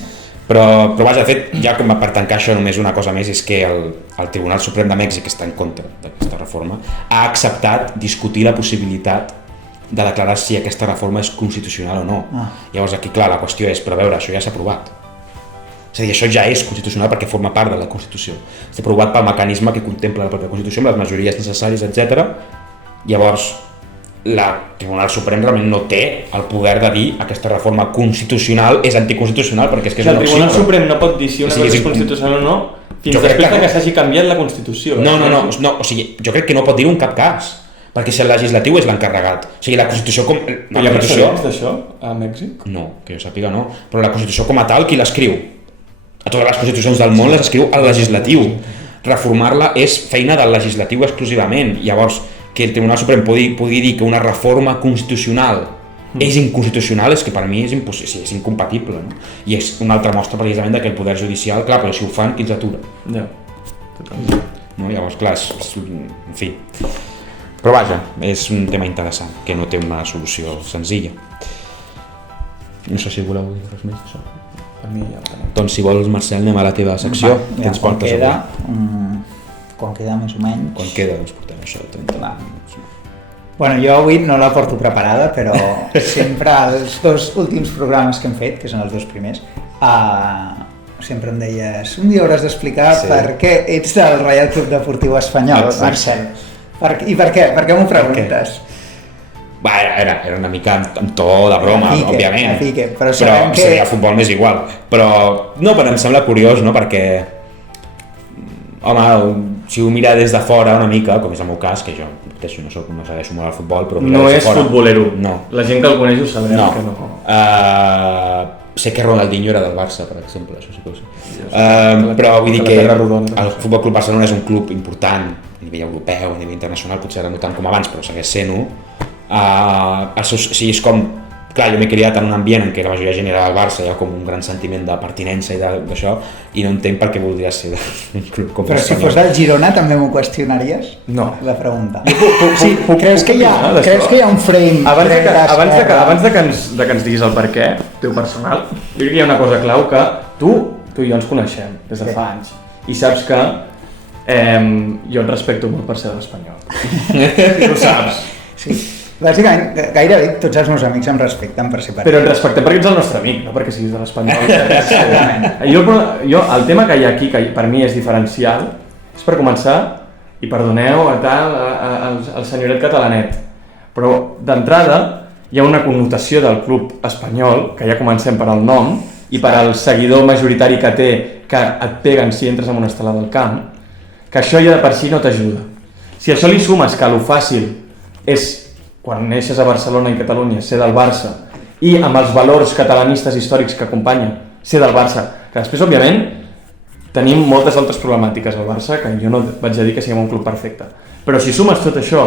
Però vaja, de fet, ja com per tancar això només una cosa més, és que el Tribunal Suprem de Mèxic, que està en contra d'aquesta reforma, ha acceptat discutir la possibilitat de declarar si aquesta reforma és constitucional o no. Llavors aquí, clar, la qüestió és, però a veure, això ja s'ha aprovat. És a dir, això ja és constitucional perquè forma part de la Constitució. Està aprovat pel mecanisme que contempla la pròpia Constitució, amb les majories necessàries, etc. Llavors, el Tribunal Suprem realment no té el poder de dir aquesta reforma constitucional és anticonstitucional perquè és que és un el Tribunal Suprem no pot dir si una cosa és constitucional o no fins després que s'hagi canviat la Constitució. No, o sigui, jo crec que no pot dir-ho en cap cas, perquè si el legislatiu és l'encarregat. O sigui, la Constitució com... Hi ha precedents d'això a Mèxic? No, que jo sàpiga no, però la Constitució com a tal, qui l'escriu? A totes les constitucions del món les escriu el legislatiu. Reformar-la és feina del legislatiu exclusivament. Llavors, que el Tribunal Suprem pugui dir que una reforma constitucional és inconstitucional és que per mi és impossible, és incompatible, no? I és una altra mostra precisament que el poder judicial, clar, però si ho fan, qui els atura? Ja, totalment. No? Llavors, clar, en fi. Però vaja, és un tema interessant, que no té una solució senzilla. No sé si voleu dir res més d'això. Per mi ja ho tenim. Doncs si vols, Marcel, anem a la teva secció. Què ens portes avui? Quan queda més o menys? Quan queda, doncs portem això. 30 minuts. Bueno, jo avui no la porto preparada, però sempre els 2 últims programes que hem fet, que són els 2 primers, sempre em deies, un dia hauràs d'explicar per què ets del Reial Club Deportiu Espanyol, Marcel. I per què? Per què m'ho preguntes? Era una mica amb to de broma, òbviament. Però sabem que... el futbol m'és igual. Però em sembla curiós, no? Perquè, home, si ho mira des de fora una mica, com és el meu cas, que jo no segueixo molt el futbol, però no és futbolero. No. La gent que el coneix ho sabrem que no. Sé que Ronaldinho era del Barça, per exemple, això sí que ho sé. Però vull dir que el Futbol Club Barcelona és un club important a nivell europeu, a nivell internacional, potser ara no tant com abans, però segueix sent-ho. És com, clar, jo m'he criat en un ambient en què la majoria de gent era del Barça, hi ha com un gran sentiment de pertinença i d'això, i no entenc per què voldria ser d'un club com Però si fos del Girona també m'ho qüestionaries? No. La pregunta. Sí, creus que hi ha un frame? Abans de que ens diguis el per què, teu personal, jo crec que hi ha una cosa clau que tu i jo ens coneixem des de fa anys, i saps que jo et respecto molt per ser de l'Espanyol. Tu ho saps. Sí. Bàsicament, gairebé tots els meus amics em respecten per ser Però et respectem perquè ets el nostre amic, no perquè siguis de l'Espanyol. El tema que hi ha aquí, que per mi és diferencial, és per començar, i perdoneu al senyoret catalanet, però d'entrada hi ha una connotació del club espanyol, que ja comencem per al nom, i per al seguidor majoritari que té, que et peguen si entres en una estelada al camp, que això ja de per si no t'ajuda. Si això li sumes que lo fàcil és, quan neixes a Barcelona i Catalunya, ser del Barça, i amb els valors catalanistes històrics que acompanyen, ser del Barça, que després, òbviament, tenim moltes altres problemàtiques al Barça, que jo no vaig a dir que siguem un club perfecte. Però si sumes tot això,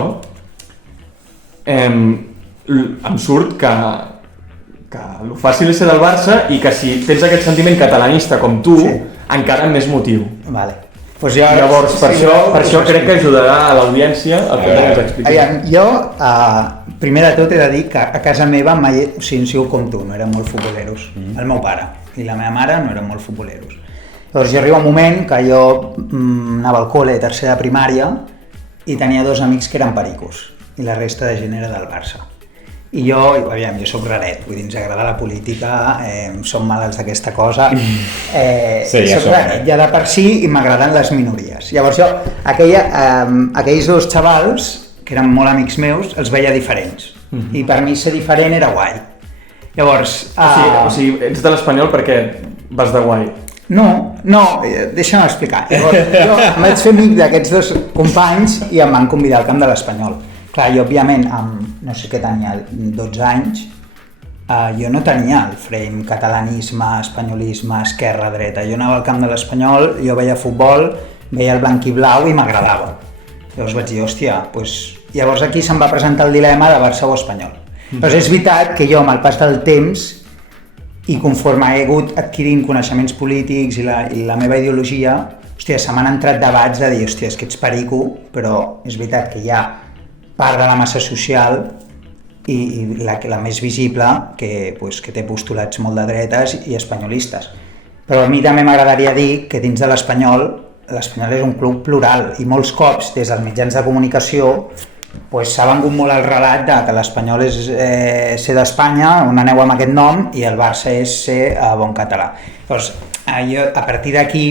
em surt que el fàcil és ser del Barça i que si tens aquest sentiment catalanista com tu, encara amb més motiu. Vale. Pues Llavors, per això crec que ajudarà a l'audiència el fet que ens expliqui. Jo, primer de tot, he de dir que a casa meva mai, o sigui, sigo com tu, no eren molt futboleros. El meu pare i la meva mare no eren molt futboleros. Llavors, hi arriba un moment que jo anava al col·le, tercer de primària, i tenia 2 amics que eren pericos, i la resta de gent era del Barça. I jo soc raret, vull dir, ens agrada la política, som malalts d'aquesta cosa, soc raret, ja de per si, i m'agraden les minories. Llavors jo, aquells 2 xavals, que eren molt amics meus, els veia diferents, i per mi ser diferent era guai. Llavors... O sigui, ets de l'Espanyol perquè vas de guai. No, deixa'm explicar. Llavors, jo em vaig fer amic d'aquests 2 companys i em van convidar al camp de l'Espanyol. Clar, jo òbviament, no sé què tenia, 12 anys, jo no tenia el frame catalanisme, espanyolisme, esquerra, dreta. Jo anava al camp de l'Espanyol, jo veia futbol, veia el blanc i blau i m'agradava. Llavors vaig dir, hòstia, doncs... Llavors aquí se'm va presentar el dilema de Barça o Espanyol. Però és veritat que jo, amb el pas del temps, i conforme he hagut adquirint coneixements polítics i la meva ideologia, hòstia, se m'han entrat debats de dir, hòstia, és que ets perico, però és veritat que hi ha part de la massa social i la més visible que té postulats molt de dretes i espanyolistes. Però a mi també m'agradaria dir que dins de l'Espanyol és un club plural i molts cops des dels mitjans de comunicació s'ha vengut molt el relat que l'Espanyol és ser d'Espanya, on aneu amb aquest nom, i el Barça és ser bon català. Llavors, jo a partir d'aquí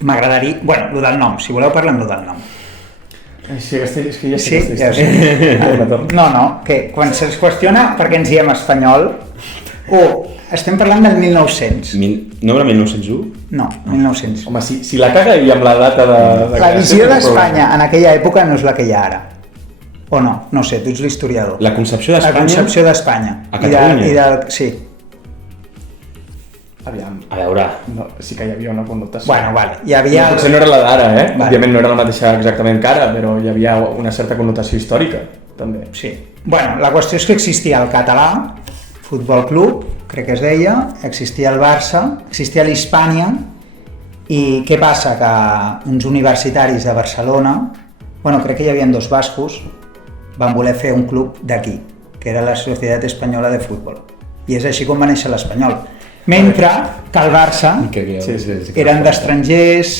m'agradaria... Bueno, el del nom, si voleu parlem del nom. Sí, és que ja sé que No, que quan se'ls qüestiona per què ens diem espanyol, estem parlant del 1900. No era 1901? No, 1900. Home, si la caga i amb la data de... La visió d'Espanya en aquella època no és la que hi ha ara. O no? No sé, tu ets l'historiador. La concepció d'Espanya? La concepció d'Espanya. A Catalunya? Sí. Aviam. A veure... No, sí que hi havia una connotació. Bueno, vale. Hi havia... Potser no era la d'ara, Vale. Òbviament no era la mateixa exactament que ara, però hi havia una certa connotació històrica, també. Sí. Bueno, la qüestió és que existia el català, Futbol Club, crec que es deia, existia el Barça, existia l'Hispània, i què passa? Que uns universitaris de Barcelona, crec que hi havia 2 bascos, van voler fer un club d'aquí, que era la Societat Espanyola de Futbol. I és així com va néixer l'Espanyol. Mentre que el Barça eren d'estrangers,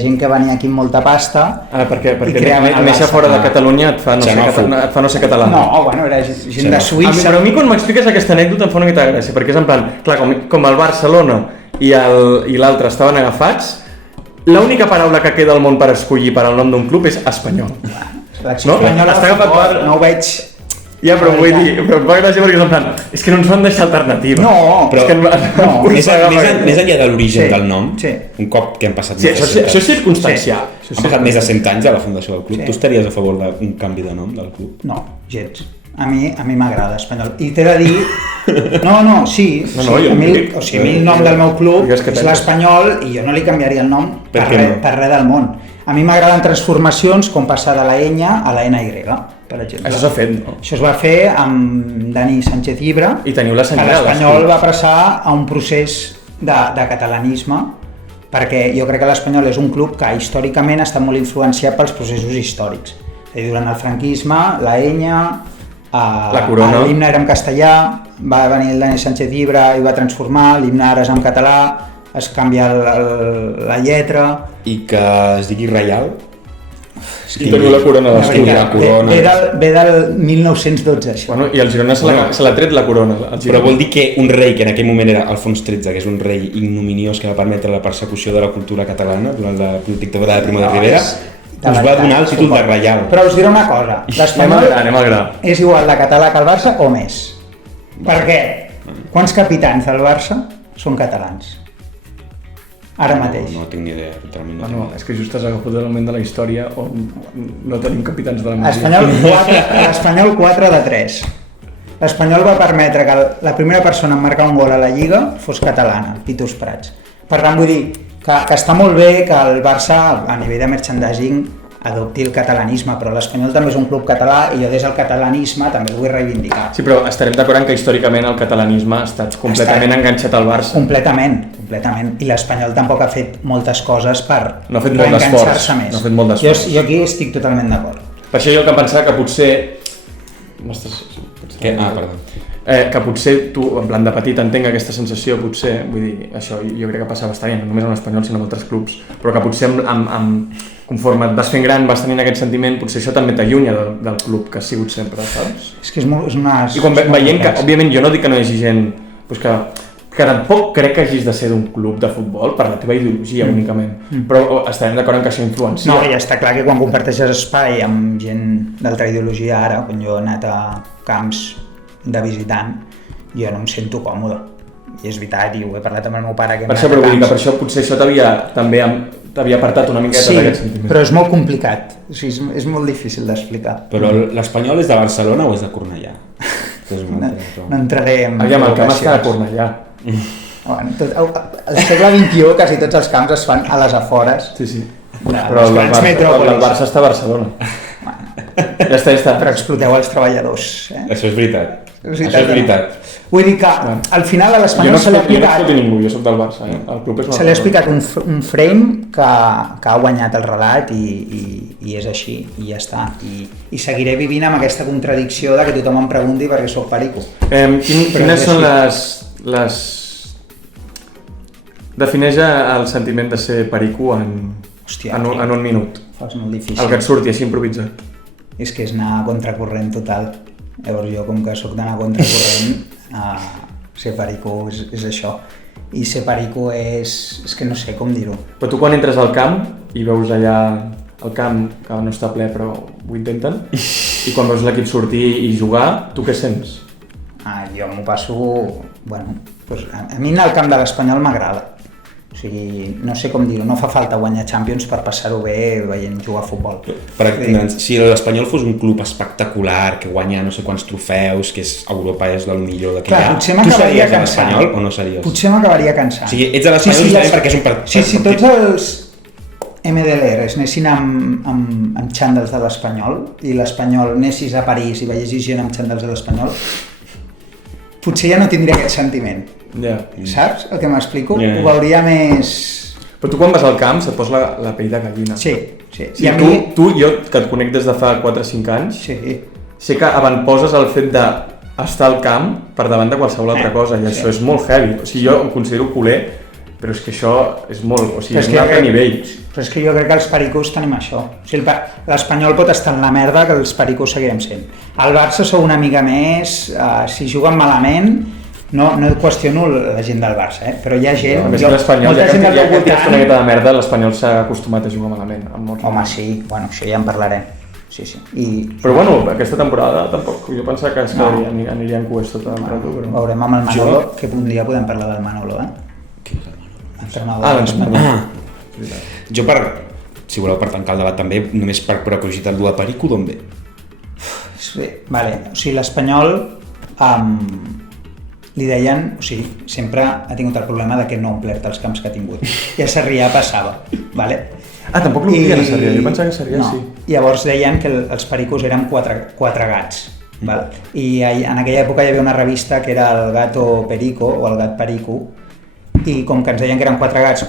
gent que venia aquí amb molta pasta, perquè néixer fora de Catalunya et fa no ser català. No, era gent de Suïssa. Però a mi quan m'expliques aquesta anècdota em fa una mica de gràcia, perquè és en plan, clar, com el Barcelona i l'altre estaven agafats, l'única paraula que queda al món per escollir per al nom d'un club és espanyol. L'acció espanyola no ho veig... Ja, però vull dir, però em fa gràcia perquè és en plan, és que no ens van deixar alternativa. No, però més enllà de l'origen del nom, un cop que han passat més de 100 anys... Això és circumstancial. Han passat més de 100 anys de la fundació del club. Tu estaries a favor d'un canvi de nom del club? No, gens. A mi m'agrada Espanyol. I t'he de dir... Sí. A mi el nom del meu club és l'Espanyol i jo no li canviaria el nom per res del món. A mi m'agraden transformacions com passar de la enya a la NY, per exemple. Això s'ha fet, no? Això es va fer amb Dani Sánchez Llibre. I teniu la senyal. L'Espanyol va passar a un procés de catalanisme, perquè jo crec que l'Espanyol és un club que històricament ha estat molt influenciat pels processos històrics. Durant el franquisme, la enya, l'himne era en castellà, va venir el Dani Sánchez Llibre i va transformar, l'himne ara és en català, es canvia la lletra... I que es digui Reial? I teniu la corona ve del 1912, això. I el Girona se l'ha tret la corona. Però vol dir que un rei, que en aquell moment era Alfons XIII, que és un rei ignominiós que va permetre la persecució de la cultura catalana durant la dictadura de Primo de Rivera, us va donar el títol de Reial. Però us diré una cosa, l'Espanyol és igual de català que el Barça o més. Per què? Quants capitans del Barça són catalans? Ara mateix. No tinc ni idea, totalment no. És que just has agafat el moment de la història on no tenim capitans de la Masia. L'Espanyol 4 de 3. L'Espanyol va permetre que la primera persona en marcar un gol a la Lliga fos catalana, Titus Prats. Per tant, vull dir que està molt bé que el Barça, a nivell de merchandising, adopti el catalanisme, però l'Espanyol també és un club català i jo des del catalanisme també el vull reivindicar. Sí, però estarem d'acord en que històricament el catalanisme ha estat completament enganxat al Barça. Completament. I l'Espanyol tampoc ha fet moltes coses per reenganxar-se més. No ha fet molt d'esforç. Jo aquí estic totalment d'acord. Per això jo el que pensava que potser... Perdó. Que potser tu, en plan de petit, entenc aquesta sensació, potser, vull dir, això jo crec que passa bastant bé, no només en l'Espanyol sinó en altres clubs, però que potser conforme et vas fent gran, vas tenint aquest sentiment, potser això també t'allunya del club que has sigut sempre, saps? És que és una... I quan veient que, òbviament, jo no dic que no hi hagi gent pues que tampoc crec que hagis de ser d'un club de futbol per la teva ideologia únicament, però estarem d'acord en que això influencia. No, i està clar que quan comparteixes espai amb gent d'altra ideologia ara, quan jo he anat a camps de visitant, jo no em sento còmode. I és veritat, i ho he parlat amb el meu pare. Per això, però vull dir que per això potser això t'havia apartat una miqueta d'aquest sentiment. Sí, però és molt complicat, o sigui, és molt difícil d'explicar. Però l'Espanyol és de Barcelona o és de Cornellà? No entraré en... Aviam, el camp està a Cornellà. Bueno, al segle XXI quasi tots els camps es fan a les afores. Sí. Però el Barça està a Barcelona. Ja està. Però exploteu els treballadors. Això és veritat. Vull dir que al final a l'Espanyol se li ha aplicat... Jo no exploto ningú, jo soc del Barça. El club és se li ha explicat un frame que ha guanyat el relat i és així, i ja està. I seguiré vivint amb aquesta contradicció de que tothom em pregunti perquè soc perico. Quines són les... Defineix el sentiment de ser perico en un minut. És molt difícil. El que et surti així improvisat. És que és anar a contracorrent total. Llavors jo, com que soc d'anar a contracorrent, ser perico és això. I ser perico és que no sé com dir-ho. Però tu quan entres al camp i veus allà el camp, que no està ple però ho intenten, i quan veus l'equip sortir i jugar, tu què sents? Jo m'ho passo... Bueno, doncs a mi anar al camp de l'Espanyol m'agrada. O sigui, no sé com dir-ho, no fa falta guanyar Champions per passar-ho bé veient jugar a futbol. Si l'Espanyol fos un club espectacular, que guanya no sé quants trofeus, que Europa és el millor d'aquí allà, tu series de l'Espanyol o no series? Potser m'acabaria cansant. O sigui, ets de l'Espanyol perquè és un partit. Si tots els MDLRs anessin amb xandals de l'Espanyol i l'Espanyol anessis a París i veiessis gent amb xandals de l'Espanyol, potser ja no tindria aquest sentiment. Saps el que m'explico? Ho veuria més... Però tu quan vas al camp se't posa la pell de gallina. Sí. I tu, jo que et conec des de fa 4 o 5 anys, sé que avantposes el fet d'estar al camp per davant de qualsevol altra cosa, i això és molt heavy. O sigui, jo em considero culer, però és que això és molt... O sigui, és un altre nivell. Però és que jo crec que els pericos tenim això. O sigui, l'Espanyol pot estar en la merda que els pericos seguirem sent. El Barça sou una mica més, si juguen malament, no qüestiono la gent del Barça, però hi ha gent... L'Espanyol, ja que tens una miqueta de merda, l'Espanyol s'ha acostumat a jugar malament. Home, sí, bueno, això ja en parlarem. Sí. Però bueno, aquesta temporada tampoc, jo pensava que aniria en cues tota la temporada. Veurem amb el Manolo, que un dia podem parlar del Manolo, Qui és el Manolo? Jo si voleu per tancar el debat també, només per curiositat de perico, d'on ve? Vale, o sigui, l'Espanyol li deien, o sigui, sempre ha tingut el problema de que no ha omplert els camps que ha tingut. I a Sarrià passava, vale? Tampoc l'omplien a Sarrià, jo pensava que a Sarrià sí. Llavors deien que els pericos eren quatre gats, val? I en aquella època hi havia una revista que era el Gato Perico, o el Gat Perico, i com que ens deien que eren quatre gats,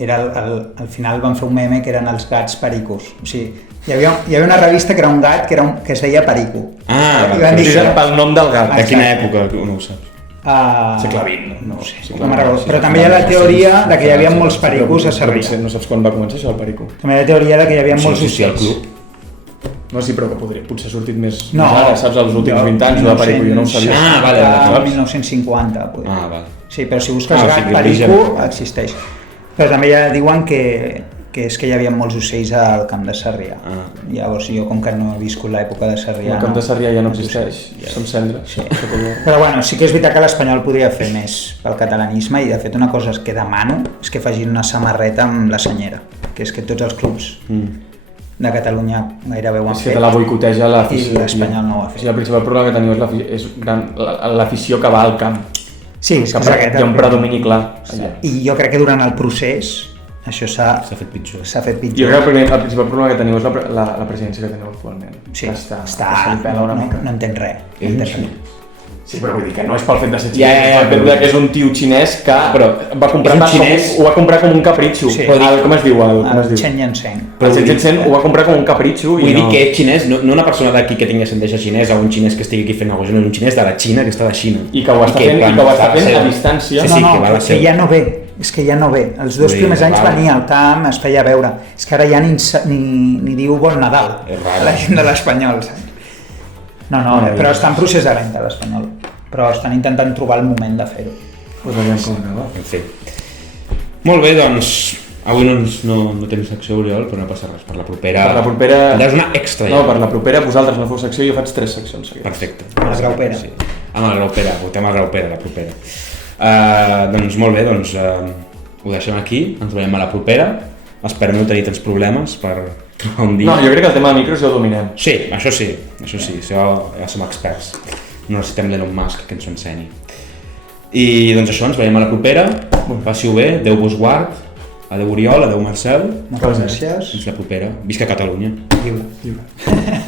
al final van fer un meme que eren els gats pericos. O sigui, hi havia una revista que era un gat que es deia Perico. Pel nom del gat. De quina època? No ho saps. Segle XX, no ho sé. Però també hi ha la teoria de que hi havia molts pericos a Sarrià. No saps quan va començar això, el perico? També hi ha la teoria de que hi havia molts ocells. No, sí, però que potser ha sortit més ara, saps, els últims 20 anys de perico, jo no ho sabia. Vale. 1950, potser. Vale. Sí, però si busques gat perico, existeix. Però també ja diuen que és que hi havia molts ocells al camp de Sarrià. Llavors jo, com que no he viscut l'època de Sarrià... El camp de Sarrià ja no existeix, són cendres. Sí. Però bueno, sí que és veritat que l'Espanyol podria fer més pel catalanisme, i de fet una cosa que demano és que facin una samarreta amb la senyera, que és que tots els clubs de Catalunya gairebé ho han fet. És que te la boicoteja l'afició. I l'Espanyol no ho ha fet. El principal problema que teniu és l'afició que va al camp. Sí, hi ha un predomini clar. I jo crec que durant el procés això s'ha fet pitjor. fet pitjor. Jo crec que el principal problema que teniu és la presidència que teniu actualment. Sí, se li pela una mica. No entén res. És un xinès. Sí, però vull dir que no és pel fet de ser xinès, Ja, és pel fet que és un tio xinès que va comprar és un xinès. ho va comprar com un capritxo. Sí. Com es diu? El Chen Yansheng. El Chen Yansheng ho va comprar com un capritxo i Vull dir no... que és xinès, no una persona d'aquí que tingui ascendència xinesa o un xinès que estigui aquí fent negoci, no, un xinès de la Xina que està de Xina. I que ho està fent a distància. Sí, No, que va a la que seva. ja no ve. És que ja no ve. Els 2 primers anys venia al camp, es feia veure. És que ara ja ni diu Bon Nadal. És raro. La gent de l'Espanyol, saps? No, però està en procés de venda l'Espanyol. Però estan intentant trobar el moment de fer-ho. Pues veiem com acaba. En fi. Molt bé, doncs, avui no tenim secció, Oriol, però no passa res. Per la propera... Per la propera... És una extra, ja. No, per la propera vosaltres no feu secció i jo faig 3 seccions seguides. Perfecte. La graupera. Sí. La graupera, votem a graupera, la propera. Doncs molt bé, doncs ho deixem aquí, ens veiem a la propera. Espero no tenir tants problemes per trobar un dia. No, jo crec que el tema de micros ja ho dominem. Sí, això ja som experts. No necessitem l'Elon Musk que ens ho ensenyi. I doncs això, ens veiem a la propera. Passi-ho bé, Déu vos guard. Adéu Oriol, adéu Marcel. Moltes gràcies. Fins la propera. Visca Catalunya. Lliure.